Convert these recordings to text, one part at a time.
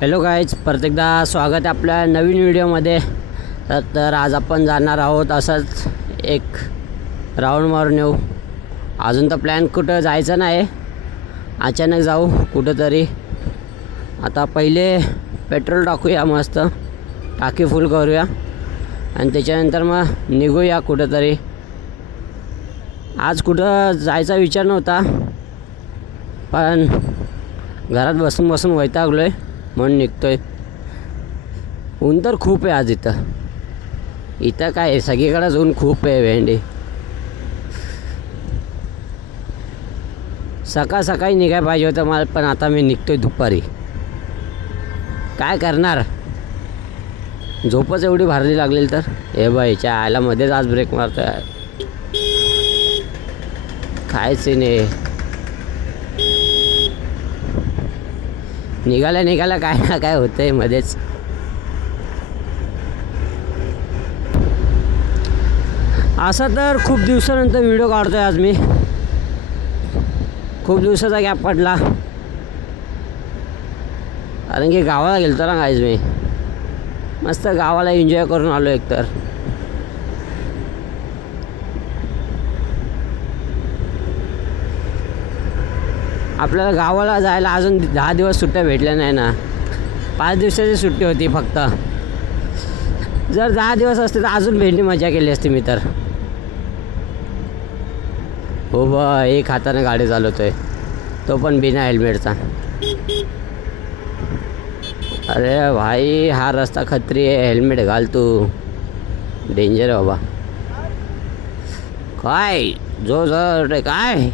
Hello guys, परत एकदा स्वागत आहे आपल्या नवीन व्हिडिओमध्ये. तर आज आपण जाणार आहोत असंच एक राऊंड मारून येऊ. अजून तर प्लॅन कुठं जायचं नाही, अचानक जाऊ कुठंतरी. आता पहिले पेट्रोल टाकूया, मस्त टाकी फुल करूया आणि त्याच्यानंतर मग निघूया कुठंतरी. आज कुठं जायचा विचार नव्हता, पण घरात बसून बसून वैतागलो आहे म्हणून निघतोय. ऊन तर खूप आहे आज इथं. इथं काय आहे, सगळीकडेच ऊन खूप आहे भेंडी. सकाळी निघाय पाहिजे होतं मला, पण आता मी निघतोय दुपारी. काय करणार, झोपच एवढी भरली लागलेली. तर हे बाईच्या आयला मध्येच आज ब्रेक मारतोय. खायचे नाही, निघाल्या काय ना काय होतंय मध्येच. असं तर खूप दिवसानंतर व्हिडिओ काढतोय आज मी. खूप दिवसाचा गॅप पडला, कारण की गावाला गेलतो ना गाईज मी. मस्त गावाला एन्जॉय करून आलो एकतर. आपल्याला गावाला जायला अजून 10 दिवस सुट्ट्या भेटल्या नाही ना. 5 दिवसाची सुट्टी होती फक्त. जर 10 दिवस असते तर अजून भेंडी मजा केली असती मी तर. हो बा, एक हाताने गाडी चालवतोय, तो पण बिना हेल्मेटचा. अरे भाई, हा रस्ता खत्री आहे, हेल्मेट घाल तू. डेंजर आहे बाबा. काय जो रे काय.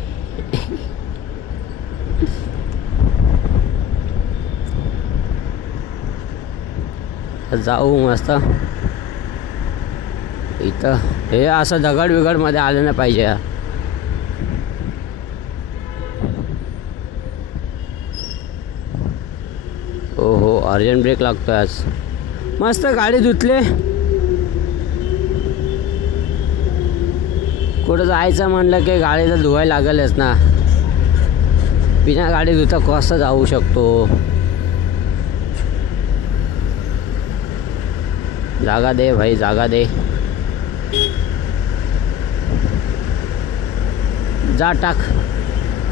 जाऊ मस्त. इथं हे असं दगड मध्ये आलं नाही पाहिजे. हो अर्जंट ब्रेक लागतोय आज. मस्त गाडी धुतले. कुठं जायचं म्हणलं की गाडी तर धुवायला लागेलच ना. बिना गाडी धुता कसं जाऊ शकतो. जागा दे भाई, जागा दे. जा, टाक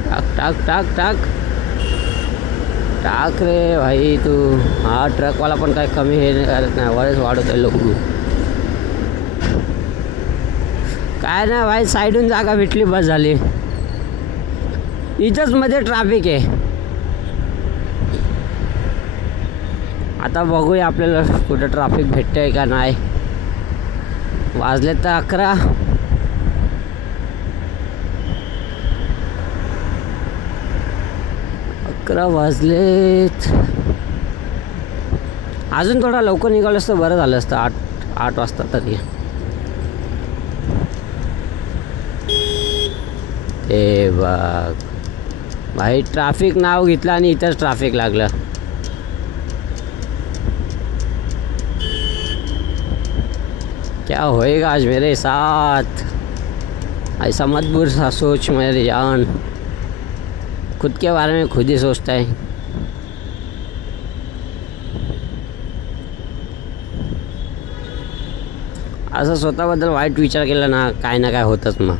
टाक टाक टाक टाक टाक रे भाई तू. हा ट्रकवाला पण काय कमी हे करत नाही, वरच वाढवत आहे लोक. काय नाही भाई, साईडून जागा भेटली बस झाली. इथंच मध्ये ट्रॅफिक आहे. आता बघूया आपल्याला कुठं ट्रॅफिक भेटतंय का नाही. वाजले तर 11. वाजलेत. अजून थोडा लवकर निघालं असतं बरं झालं असतं. 8 वाजता तरी. ते बघ भाई, ट्रॅफिक नाव घेतलं आणि इथंच ट्रॅफिक लागलं. क्या होएगा आज मेरे साथ, ऐसा मत बुरा सोच मेरी जान. खुद के बारे में खुद ही सोचता है. असं स्वतःबद्दल वाईट विचार केला ना काय होतच. मग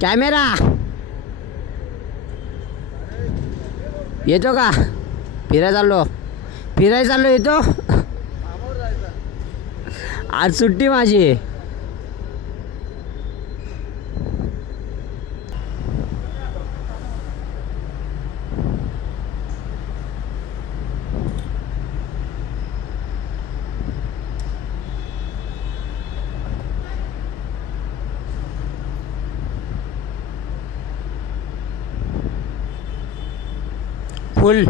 कॅमेरा येतो का? फिरायला चाललो येतो. आज सुट्टी माझी. फुल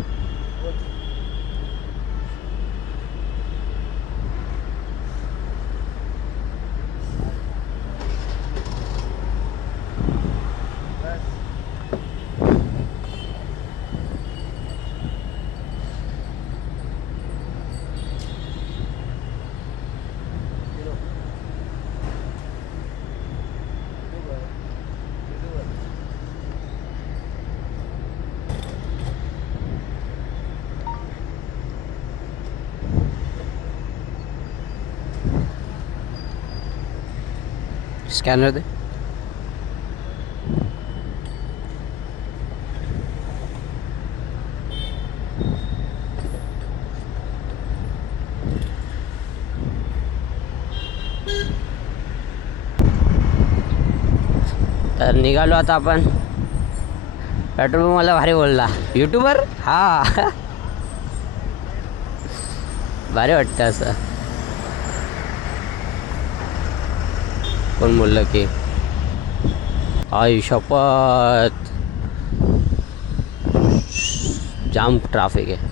स्कॅनर दे. तर निघालो आता आपण. पेट्रोल मला भारी बोलला. यूट्यूबर हा भारी वाटतं असं. कोण बोललं की आई शपथ जाम ट्रॅफिक आहे,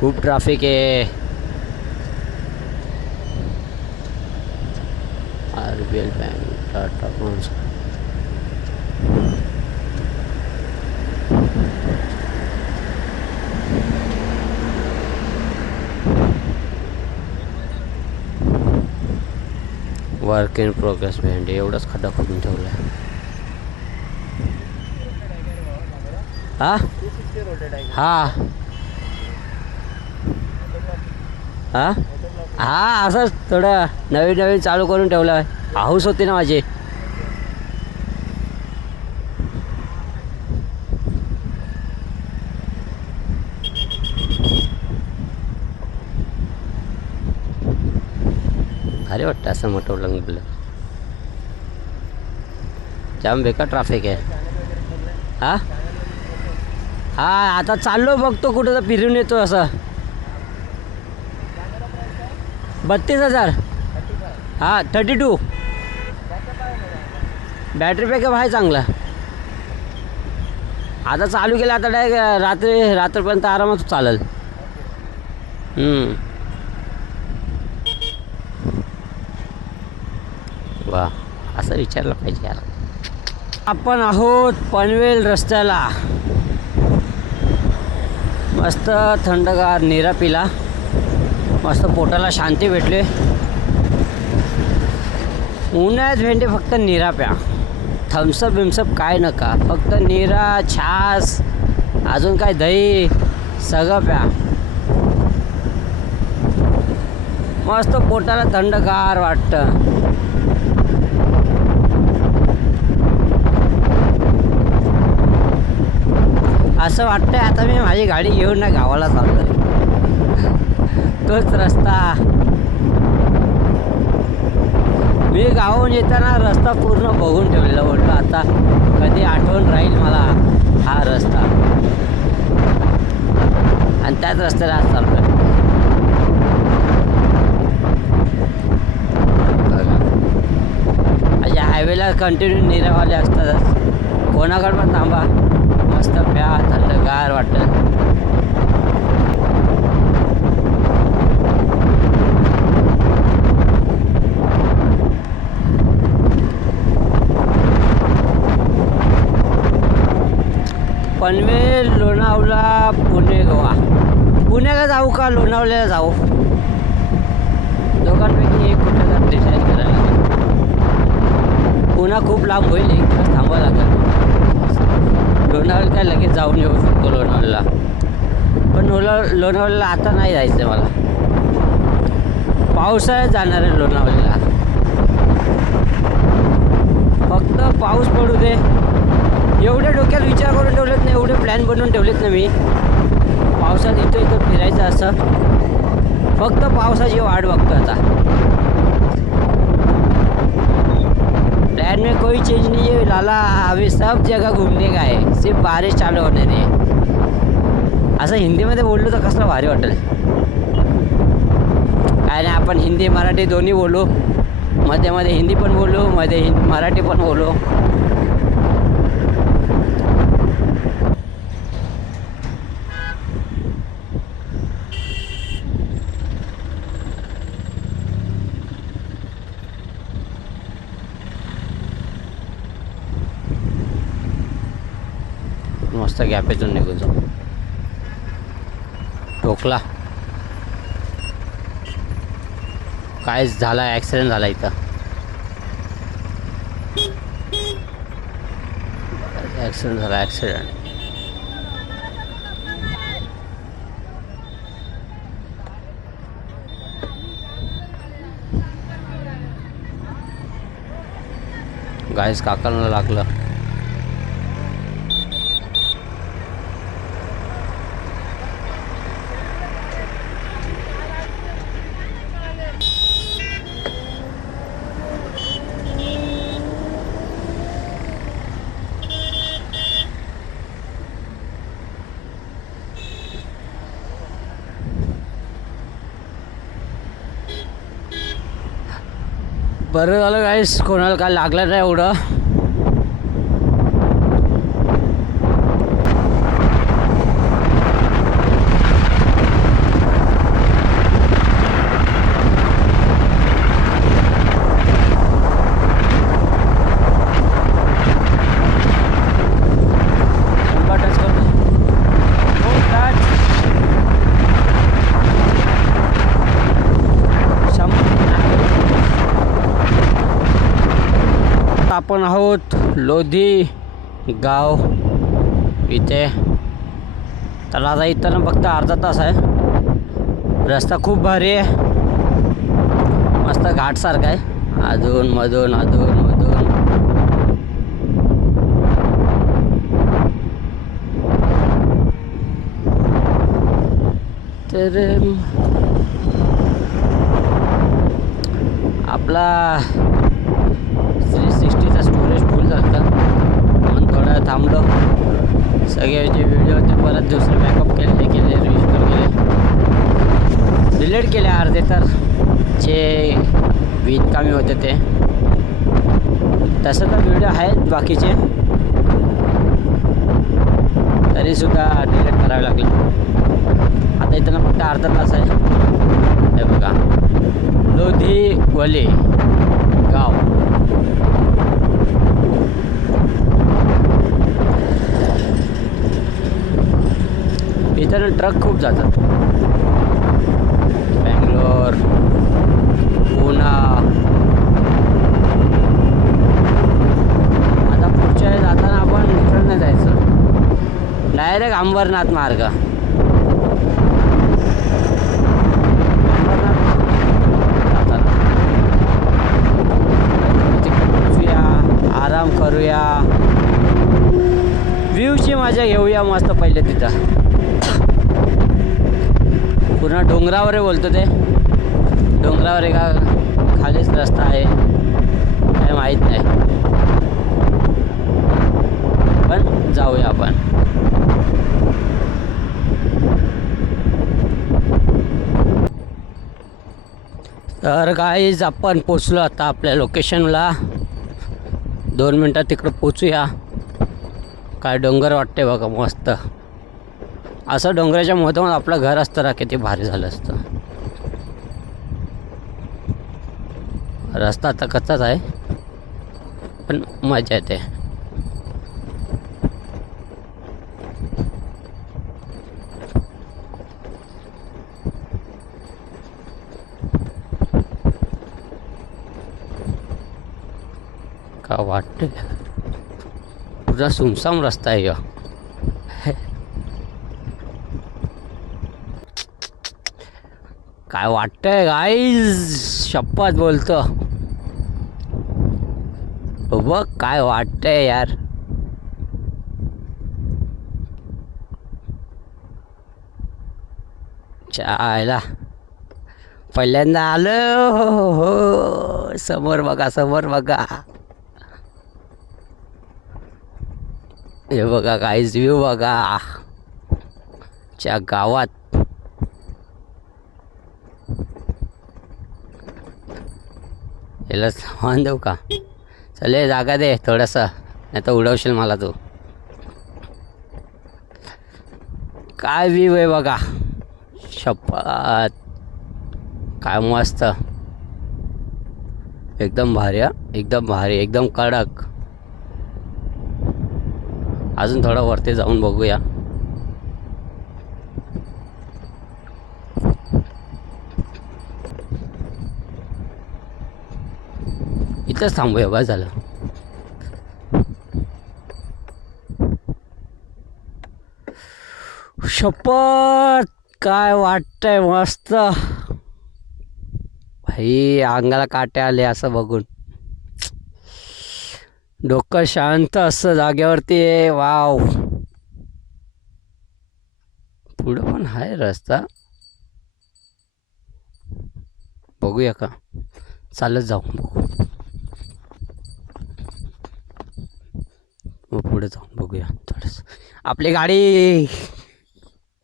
खूप ट्रॅफिक आहे. RBL bank, Tata work in progress Bhende. एवढंच खड्डा खोदून ठेवला आहे. हा हा हा हा असंच थोडं नवीन नवीन चालू करून ठेवलं आहे. हाऊस होती ना माझी. भारी वाटतं असं मोठं लंगलं. जाम बेकार ट्रॅफिक आहे. हा हा आता चाललो बघतो कुठं तर फिरून येतो. असं 32,000. हा 32. बॅटरी बॅकअप आहे चांगला. आता चालू केलं आता डायरेक्ट रात्रपर्यंत आरामात चालेल. वा असं विचारलं पाहिजे यार. आपण आहोत पनवेल रस्त्याला. मस्त थंडगार निरा पिला, मस्त पोटाला शांती भेटले. उन्हाळ्यात भेंडे फक्त निरा प्या, थम्सअप बिम्सअप काय नका, फक्त निरा, छास, अजून काय दही सगळं प्या. मस्त पोटाला थंडगार वाटतं. असं वाटतंय आता मी माझी गाडी घेऊन ना गावाला चाललोय. तोच रस्ता. मी गावाहून येताना रस्ता पूर्ण बघून ठेवलेला. बोललो आता कधी आठवण राहील मला हा रस्ता. आणि त्याच रस्त्याला आज चाललोय. अशा हायवेला कंटिन्यू निरावाले असतातच. कोणाकडे पण थांबा, मस्त प्या, थंडगार वाटतं. पनवेल, लोणावळा, पुणे, गोवा. पुण्याला जाऊ का लोणावळ्याला जाऊ? दोघांपैकी एक कुठे जर डिसाईड करायला लागेल. पुन्हा खूप लांब होईल, एक दिवस थांबावं लागेल. लोणावळा काय लगेच जाऊन येऊ शकतो लोणावळ्याला, पण लोणावळ्याला आता नाही जायचं मला. पावसाळ्यात जाणार आहे लोणावळ्याला. फक्त पाऊस पडू दे. एवढे डोक्यात विचार करून ठेवलेत ना, एवढे प्लॅन बनवून ठेवलेत ना मी. पावसात इथं फिरायचं असं. फक्त पावसाची वाट बघतो आता. प्लान में कोई चेंज नहीं है लाला. अभी सब जगह घूमने का है, सिर्फ बारिश चालू होने दे. असं हिंदीमध्ये बोललो तर कसलं भारी वाटेल. काय नाही, आपण हिंदी मराठी दोन्ही बोलू. मध्ये मध्ये हिंदी पण बोलू, मध्ये मराठी पण बोलू. मस्त गॅपेतून निघून जाऊ. ठोकला काय झाला, ॲक्सिडेंट झाला इथं. ॲक्सिडेंट झाला, ॲक्सिडेंट. गाईस काकांना लागलं. बरं झालं गाईस, कोणाला काय लागलं नाही एवढं. आपण आहोत लोधी गाव इथे. तर आता इथं फक्त अर्धा तास आहे. रस्ता खूप भारी आहे, मस्त घाटसारखा आहे, अधून मधून अधून मधून. तर आपला 360चा स्टोरेज फुल झाला म्हणून थोडं थांबलो. सगळे जे व्हिडिओ होते परत दुसरे बॅकअप केले रिस्टोर केले, डिलीट केले अर्धे. तर जे बिनकामी होते ते तसं तर व्हिडिओ आहेत बाकीचे, तरीसुद्धा डिलीट करावे लागले. आता इथं फक्त अर्धा तास आहे. हे बघा, लोधी वले गाव. इथं ट्रक खूप जातात. बँगलोर, पुणा. आता पुढच्या वेळी जाताना आपण इकडनं जायचं, डायरेक्ट अंबरनाथ मार्ग. आराम करूया, व्ह्यूची मजा घेऊया मस्त. पहिले तिथं पूर्ण डोंगरावर आहे बोलतो ते, डोंगरावर आहे का खालीच रस्ता आहे काय माहीत नाही, पण जाऊया आपण. तर गाईज आपण पोचलो आता आपल्या लोकेशनला. 2 मिनटात तिकडं पोचूया. काय डोंगर वाटते बघा मस्त. असं डोंगराच्या मधून आपलं घर असतं ना, किती भारी झालं असतं. रस्ता आता कच्चाच आहे पण मजा येते. का वाटते पुरा सुमसाम रस्ता आहे. काय वाटतंय गाईज, शपथ बोलतो बघ काय वाटतंय यार. चायला पहिल्यांदा आलं. हो, समोर बघा, समोर बघा. हे बघा गाईज, व्ह्यू बघा च्या गावात. याला सामान देऊ का? चले जागा दे थोडंसं, नाही तर उडवशील मला तू. काय व्ह्यू आहे बघा, शपथ काय मस्त. एकदम भारी, एकदम भारी, एकदम कडक. अजून थोडं वरती जाऊन बघूया. इथंच थांबूया, बस झालं. शपथ काय वाटतंय मस्त भाई, अंगाला काटे आले असं बघून. डोकं शांत असतं जागेवरती. वाव, पुढं पण आहे रस्ता, बघूया का, चालत जाऊ बघू, मग पुढे जाऊन बघूया थोडंसं. आपली गाडी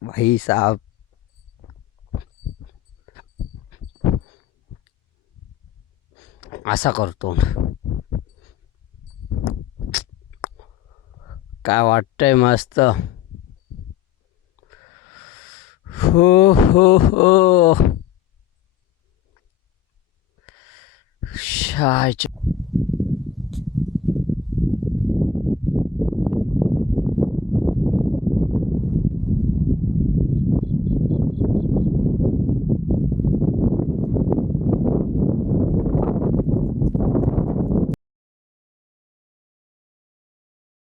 भाई साहब, असा करतो. काय वाटतंय मस्त. हो हो हो, शायच